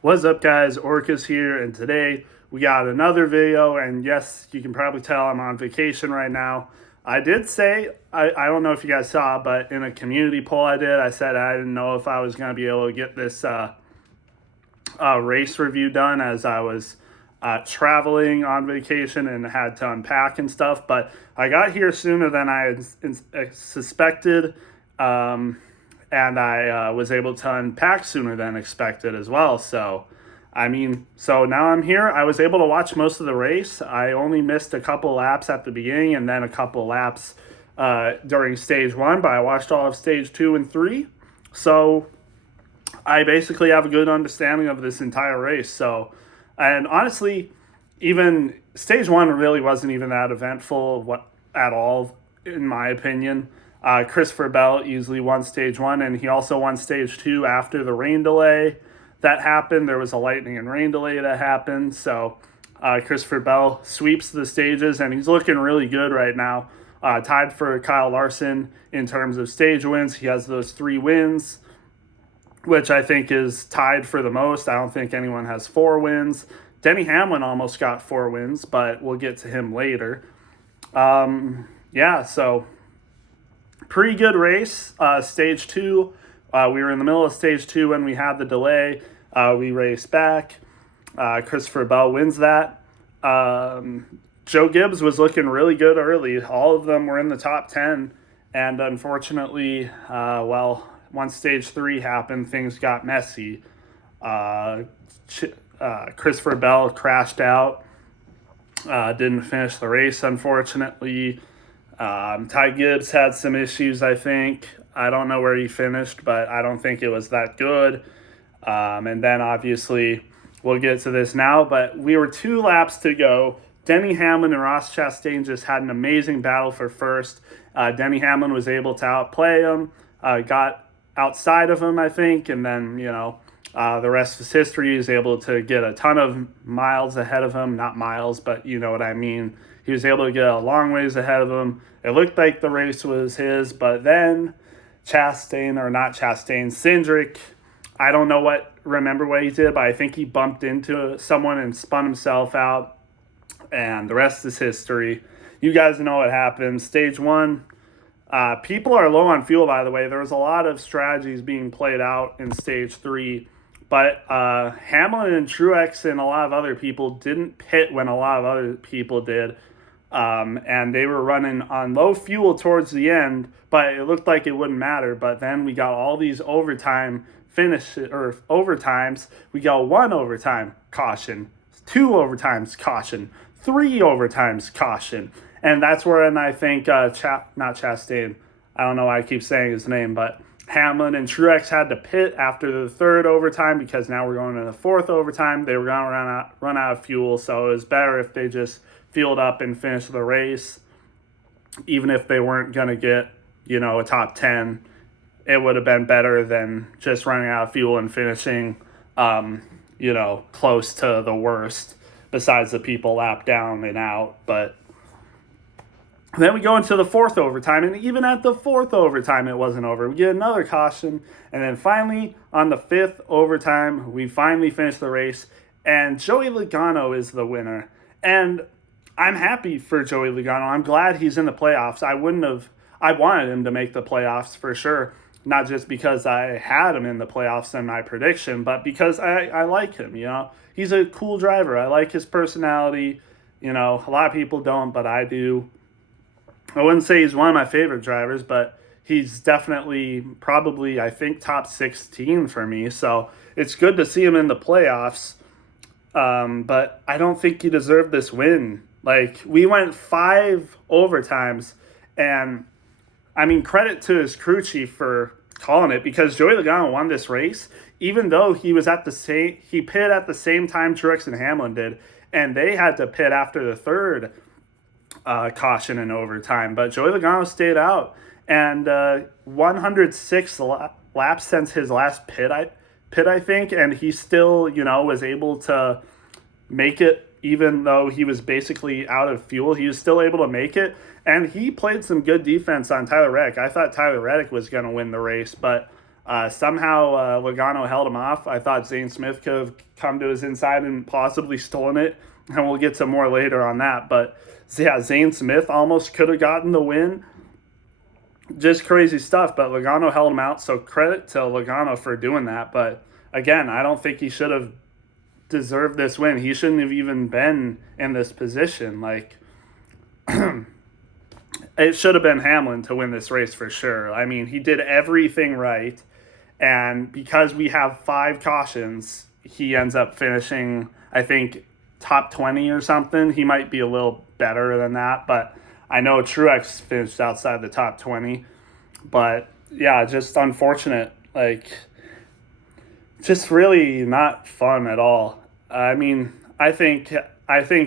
What's up, guys? Orcus here, and today we got another video. And yes, you can probably tell I'm on vacation right now. I did say, I don't know if you guys saw, but in a community poll I said I didn't know if I was going to be able to get this race review done as I was traveling on vacation and had to unpack and stuff. But I got here sooner than I had suspected. And I was able to unpack sooner than expected as well. So now I'm here. I was able to watch most of the race. I only missed a couple laps at the beginning and then a couple laps during stage one, but I watched all of stage 2 and 3. So I basically have a good understanding of this entire race. So, and honestly, even stage 1 really wasn't even that eventful at all, in my opinion. Christopher Bell easily won stage 1, and he also won stage 2 after the rain delay that happened. There was a lightning and rain delay that happened. So Christopher Bell sweeps the stages, and he's looking really good right now. Tied for Kyle Larson in terms of stage wins. He has those 3 wins, which I think is tied for the most. I don't think anyone has 4 wins. Denny Hamlin almost got 4 wins, but we'll get to him later. So pretty good race. Stage 2, we were in the middle of stage 2 when we had the delay. We raced back. Christopher Bell wins that. Joe Gibbs was looking really good early. All of them were in the top 10. And unfortunately, once stage 3 happened, things got messy. Christopher Bell crashed out. Didn't finish the race, unfortunately. Ty Gibbs had some issues, I think. I don't know where he finished, but I don't think it was that good. And then obviously we'll get to this now, but we were 2 laps to go. Denny Hamlin and Ross Chastain just had an amazing battle for first. Denny Hamlin was able to outplay him, got outside of him, I think, and then, the rest is history. He was able to get a ton of miles ahead of him. Not miles, but you know what I mean. He was able to get a long ways ahead of him. It looked like the race was his, but then Cindric, I don't remember what he did, but I think he bumped into someone and spun himself out, and the rest is history. You guys know what happened. Stage 1, people are low on fuel, by the way. There was a lot of strategies being played out in stage 3, but Hamlin and Truex and a lot of other people didn't pit when a lot of other people did. And they were running on low fuel towards the end, but it looked like it wouldn't matter. But then we got all these overtimes. We got 1 overtime caution, 2 overtimes caution, 3 overtimes caution. And that's where I think not Chastain, I don't know why I keep saying his name, but Hamlin and Truex had to pit after the 3rd overtime because now we're going to the 4th overtime. They were going to run out of fuel, so it was better if they just fueled up and finished the race. Even if they weren't going to get, a top 10, it would have been better than just running out of fuel and finishing, close to the worst, besides the people lapped down and out. But then we go into the 4th overtime, and even at the 4th overtime, it wasn't over. We get another caution, and then finally, on the 5th overtime, we finally finish the race, and Joey Logano is the winner. And I'm happy for Joey Logano. I'm glad he's in the playoffs. I wanted him to make the playoffs for sure, not just because I had him in the playoffs in my prediction, but because I like him, He's a cool driver. I like his personality. A lot of people don't, but I do. I wouldn't say he's one of my favorite drivers, but he's definitely probably, I think, top 16 for me. So it's good to see him in the playoffs. But I don't think he deserved this win. We went 5 overtimes, and credit to his crew chief for calling it, because Joey Logano won this race, even though he pitted at the same time Truex and Hamlin did, and they had to pit after the 3rd caution in overtime. But Joey Logano stayed out, and 106 laps since his last pit, I think, and he still, was able to make it. Even though he was basically out of fuel, he was still able to make it. And he played some good defense on Tyler Reddick. I thought Tyler Reddick was going to win the race, but Somehow Logano held him off. I thought Zane Smith could have come to his inside and possibly stolen it, and we'll get to more later on that. But yeah, Zane Smith almost could have gotten the win. Just crazy stuff, but Logano held him out, so credit to Logano for doing that. But again, I don't think he should have deserved this win. He shouldn't have even been in this position. Like, it should have been Hamlin to win this race for sure. I mean, he did everything right. And because we have 5 cautions, he ends up finishing, I think, top 20 or something. He might be a little better than that, but I know Truex finished outside the top 20. But, yeah, just unfortunate. Like, just really not fun at all. I mean, I think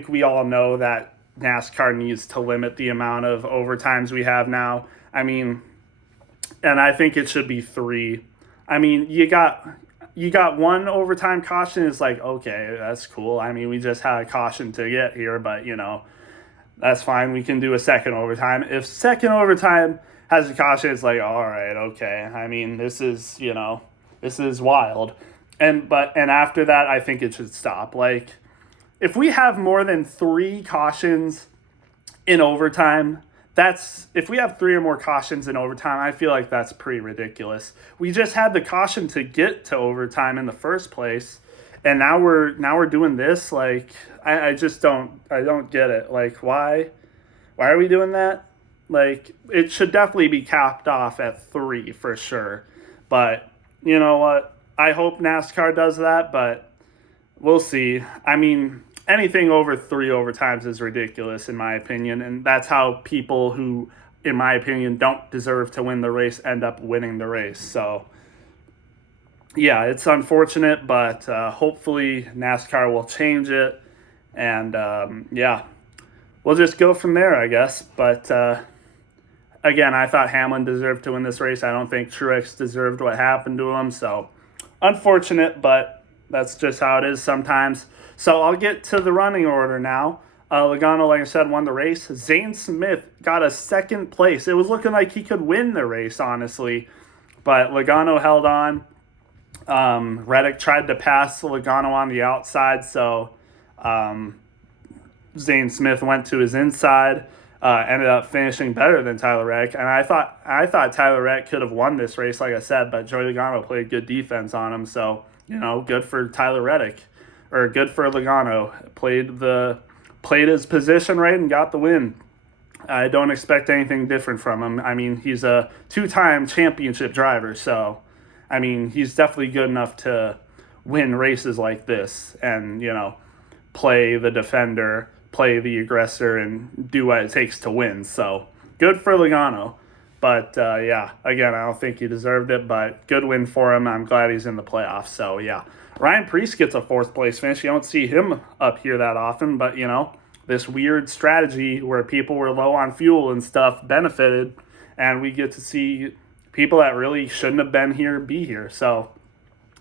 we all know that NASCAR needs to limit the amount of overtimes we have now. I mean, and I think it should be 3. I mean, you got 1 overtime caution. It's like, okay, that's cool. I mean, we just had a caution to get here, but, that's fine. We can do a second overtime. If second overtime has a caution, it's like, all right, okay. I mean, this is wild. And after that, I think it should stop. Like, if we have more than 3 cautions in overtime, if we have 3 or more cautions in overtime, I feel like that's pretty ridiculous. We just had the caution to get to overtime in the first place, and now we're doing this. Like, I just don't get it. Like, why are we doing that? Like, it should definitely be capped off at 3 for sure. But you know what? I hope NASCAR does that, but we'll see. I mean, anything over 3 overtimes is ridiculous in my opinion, and that's how people who, in my opinion, don't deserve to win the race end up winning the race. So, yeah, it's unfortunate, but hopefully NASCAR will change it, and yeah, we'll just go from there, I guess. But again, I thought Hamlin deserved to win this race. I don't think Truex deserved what happened to him, so unfortunate, but that's just how it is sometimes. So I'll get to the running order now. Logano, like I said, won the race. Zane Smith got a second place. It was looking like he could win the race, honestly, but Logano held on. Reddick tried to pass Logano on the outside, so Zane Smith went to his inside, ended up finishing better than Tyler Reddick. And I thought Tyler Reddick could have won this race, like I said, but Joey Logano played good defense on him, so good for Tyler Reddick, or good for Logano. Played his position right and got the win. I don't expect anything different from him. I mean, he's a 2-time championship driver, so I mean, he's definitely good enough to win races like this and, play the defender, play the aggressor, and do what it takes to win. So, good for Logano. But, yeah, again, I don't think he deserved it, but good win for him. I'm glad he's in the playoffs. So, yeah. Ryan Preece gets a 4th-place finish. You don't see him up here that often, but, this weird strategy where people were low on fuel and stuff benefited, and we get to see people that really shouldn't have been here be here. So,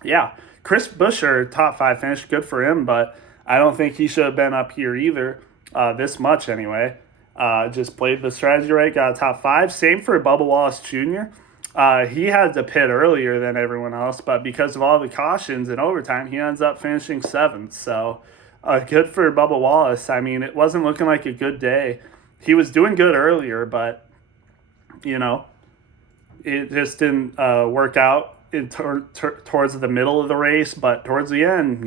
yeah, Chris Buescher, top 5 finish, good for him, but I don't think he should have been up here either, this much anyway. Just played the strategy right, got a top 5. Same for Bubba Wallace Jr. He had to pit earlier than everyone else, but because of all the cautions in overtime, he ends up finishing 7th. So, good for Bubba Wallace. I mean, it wasn't looking like a good day. He was doing good earlier, but, it just didn't work out towards the middle of the race, but towards the end,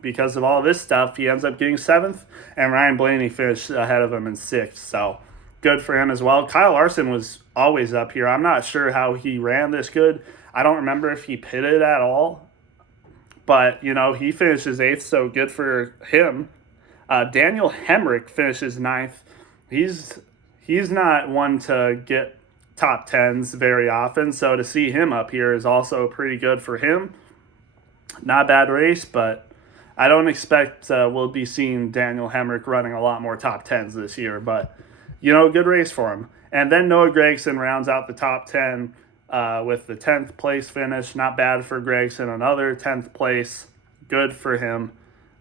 because of all this stuff, he ends up getting 7th, and Ryan Blaney finished ahead of him in 6th, so good for him as well. Kyle Larson was always up here. I'm not sure how he ran this good. I don't remember if he pitted at all, but, he finishes 8th, so good for him. Daniel Hemrick finishes 9th. He's not one to get top 10s very often, so to see him up here is also pretty good for him. Not a bad race, but I don't expect we'll be seeing Daniel Hemrick running a lot more top 10s this year, but good race for him. And then Noah Gragson rounds out the top 10 with the 10th place finish. Not bad for Gragson. Another 10th place, good for him.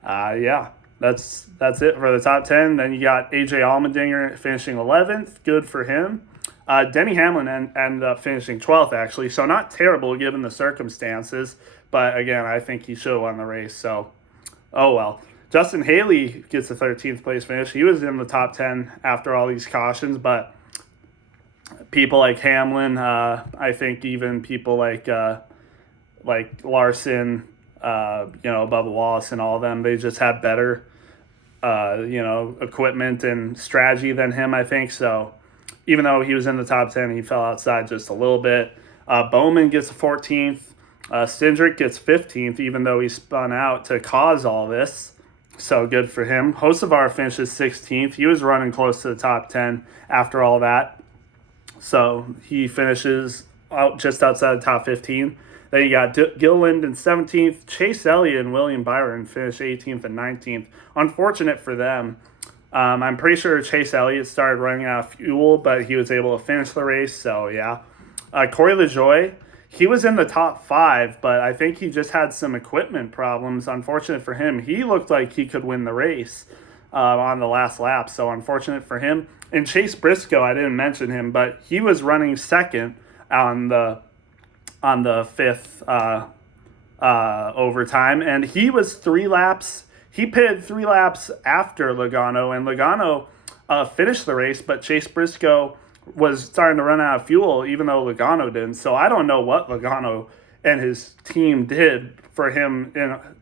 Yeah, that's it for the top 10. Then you got AJ Allmendinger finishing 11th, good for him. Denny Hamlin ended up finishing 12th, actually, so not terrible given the circumstances. But again, I think he should have won the race, so oh well. Justin Haley gets a 13th place finish. He was in the top 10 after all these cautions, but people like Hamlin, I think even people like Larson, Bubba Wallace and all of them, they just had better, equipment and strategy than him, I think. So even though he was in the top 10, he fell outside just a little bit. Bowman gets 14th. Cindric gets 15th, even though he spun out to cause all this. So good for him. Hocevar finishes 16th. He was running close to the top 10 after all that. So he finishes out just outside the top 15. Then you got Gilliland in 17th. Chase Elliott and William Byron finished 18th and 19th. Unfortunate for them. I'm pretty sure Chase Elliott started running out of fuel, but he was able to finish the race. So, yeah. Corey LaJoie, he was in the top 5, but I think he just had some equipment problems. Unfortunate for him. He looked like he could win the race on the last lap, so unfortunate for him. And Chase Briscoe, I didn't mention him, but he was running second on the 5th overtime, and he was 3 laps. He pitted 3 laps after Logano, and Logano finished the race, but Chase Briscoe was starting to run out of fuel, even though Logano didn't. So I don't know what Logano and his team did for him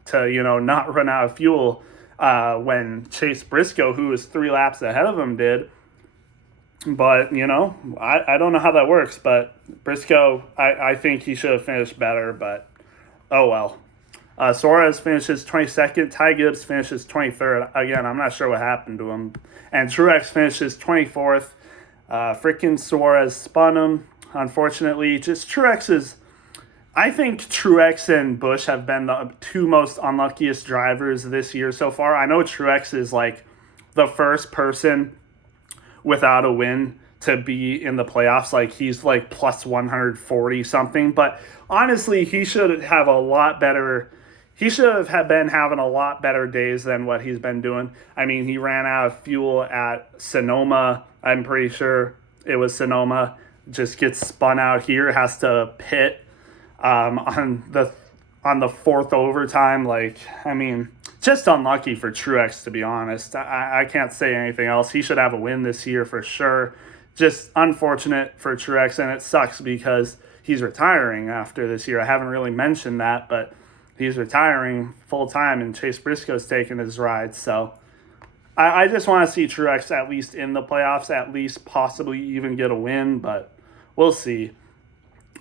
to not run out of fuel when Chase Briscoe, who was 3 laps ahead of him, did. But, I don't know how that works. But Briscoe, I think he should have finished better, but oh well. Suarez finishes 22nd. Ty Gibbs finishes 23rd. Again, I'm not sure what happened to him. And Truex finishes 24th. Frickin' Suarez spun him. Unfortunately, just I think Truex and Busch have been the 2 most unluckiest drivers this year so far. I know Truex is like the first person without a win to be in the playoffs. Like he's like plus 140 something. But honestly, he should have a lot better. He should have been having a lot better days than what he's been doing. I mean, he ran out of fuel at Sonoma. I'm pretty sure it was Sonoma. Just gets spun out here, has to pit on the 4th overtime. Like, I mean, just unlucky for Truex, to be honest. I can't say anything else. He should have a win this year for sure. Just unfortunate for Truex, and it sucks because he's retiring after this year. I haven't really mentioned that, but he's retiring full-time, and Chase Briscoe's taking his ride. So I just want to see Truex at least in the playoffs, at least possibly even get a win, but we'll see.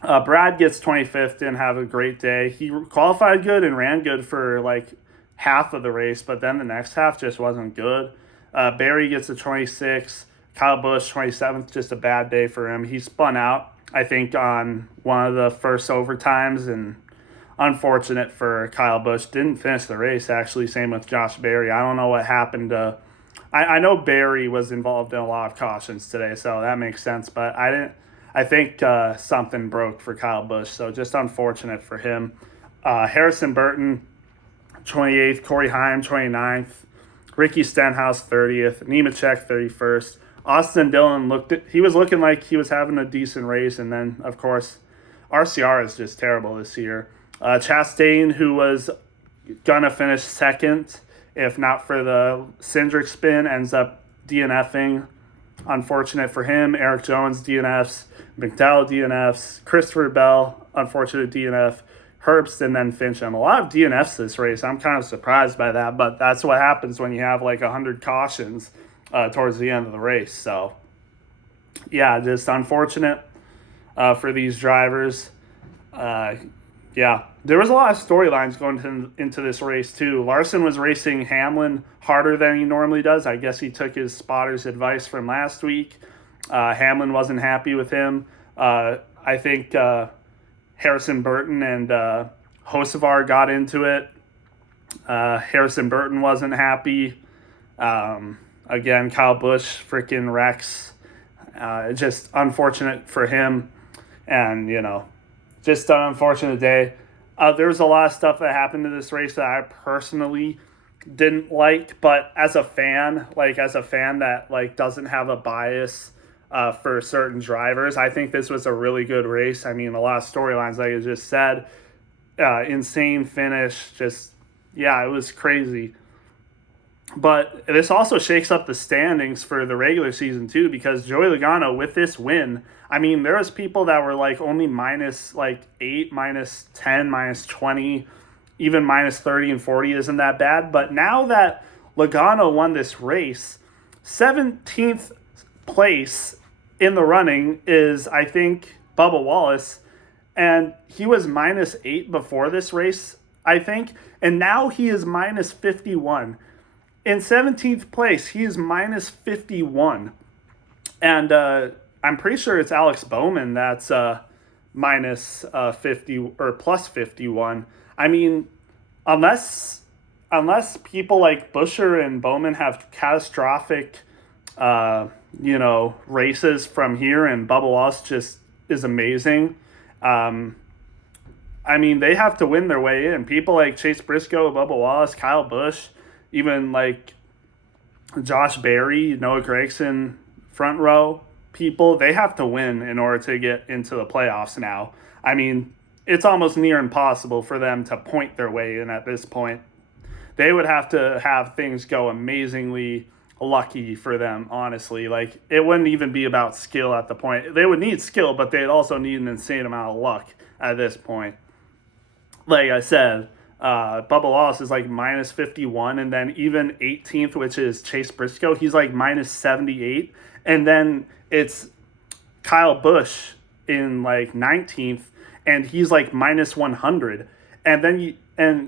Brad gets 25th, didn't have a great day. He qualified good and ran good for like half of the race, but then the next half just wasn't good. Barry gets a 26th. Kyle Busch, 27th, just a bad day for him. He spun out, I think, on one of the first overtimes, and unfortunate for Kyle Busch. Didn't finish the race, actually. Same with Josh Berry. I don't know what happened to... I know Berry was involved in a lot of cautions today, so that makes sense, but I think something broke for Kyle Busch, so just unfortunate for him. Harrison Burton, 28th. Corey Heim, 29th. Ricky Stenhouse, 30th. Nemechek, 31st. Austin Dillon was looking like he was having a decent race, and then, of course, RCR is just terrible this year. Chastain, who was going to finish second, if not for the Cindric spin, ends up DNFing. Unfortunate for him. Eric Jones DNFs. McDowell DNFs. Christopher Bell, unfortunate DNF. Herbst, and then Fincham. A lot of DNFs this race. I'm kind of surprised by that, but that's what happens when you have like 100 cautions towards the end of the race. So, yeah, just unfortunate for these drivers. Yeah, there was a lot of storylines going into this race, too. Larson was racing Hamlin harder than he normally does. I guess he took his spotter's advice from last week. Hamlin wasn't happy with him. I think Harrison Burton and Hocevar got into it. Harrison Burton wasn't happy. Again, Kyle Busch freaking wrecks. Just unfortunate for him. And, just an unfortunate day. There's a lot of stuff that happened to this race that I personally didn't like, but as a fan that doesn't have a bias for certain drivers. I think this was a really good race. I mean, a lot of storylines, like I just said. Insane finish. Just, yeah, it was crazy. But this also shakes up the standings for the regular season too, because Joey Logano, with this win, I mean, there was people that were like only minus like 8, minus 10, minus 20, even minus 30 and 40 isn't that bad. But now that Logano won this race, 17th place in the running is, I think, Bubba Wallace. And he was minus 8 before this race, I think. And now he is minus 51. In 17th place, he is minus 51. And I'm pretty sure it's Alex Bowman that's minus 50 or plus 51. I mean, unless people like Busher and Bowman have catastrophic, races from here, and Bubba Wallace just is amazing. I mean, they have to win their way in. People like Chase Briscoe, Bubba Wallace, Kyle Busch, even like Josh Berry, Noah Gragson, front row people, they have to win in order to get into the playoffs now. I mean, it's almost near impossible for them to point their way in at this point. They would have to have things go amazingly lucky for them, honestly. Like, it wouldn't even be about skill at the point. They would need skill, but they'd also need an insane amount of luck at this point. Like I said, Bubba Wallace is like minus 51, and then even 18th, which is Chase Briscoe, he's like minus 78. And then it's Kyle Busch in like 19th, and he's like minus 100. And then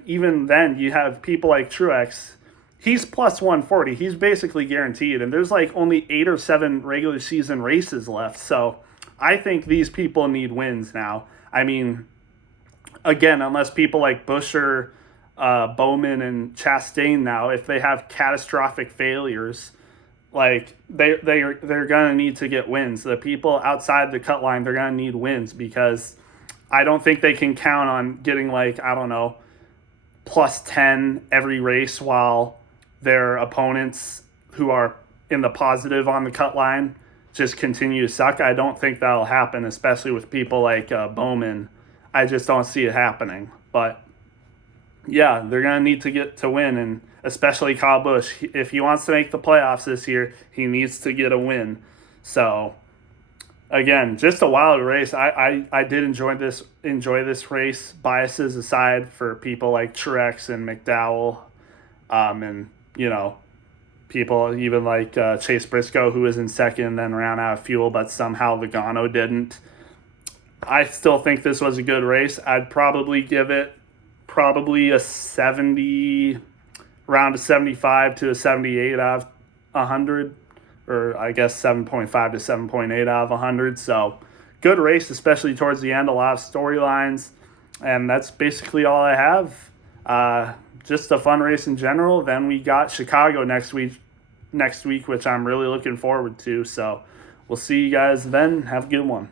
even then you have people like Truex, he's plus 140. He's basically guaranteed, and there's like only 8 or 7 regular season races left. So I think these people need wins now. I mean, again, unless people like Busher, Bowman, and Chastain now, if they have catastrophic failures, like they're gonna need to get wins. The people outside the cut line, they're gonna need wins, because I don't think they can count on getting like, I don't know, plus 10 every race while their opponents who are in the positive on the cut line just continue to suck. I don't think that'll happen, especially with people like Bowman. I just don't see it happening. But yeah, they're going to need to get to win, and especially Kyle Busch. If he wants to make the playoffs this year, he needs to get a win. So again, just a wild race. I did enjoy this race, biases aside, for people like Truex and McDowell, and people even like Chase Briscoe, who was in second and then ran out of fuel, but somehow Logano didn't. I still think this was a good race. I'd probably give it a 70, around a 75 to a 78 out of 100, or I guess 7.5 to 7.8 out of 100. So good race, especially towards the end, a lot of storylines, and that's basically all I have. Just a fun race in general. Then we got Chicago next week, which I'm really looking forward to. So we'll see you guys then. Have a good one.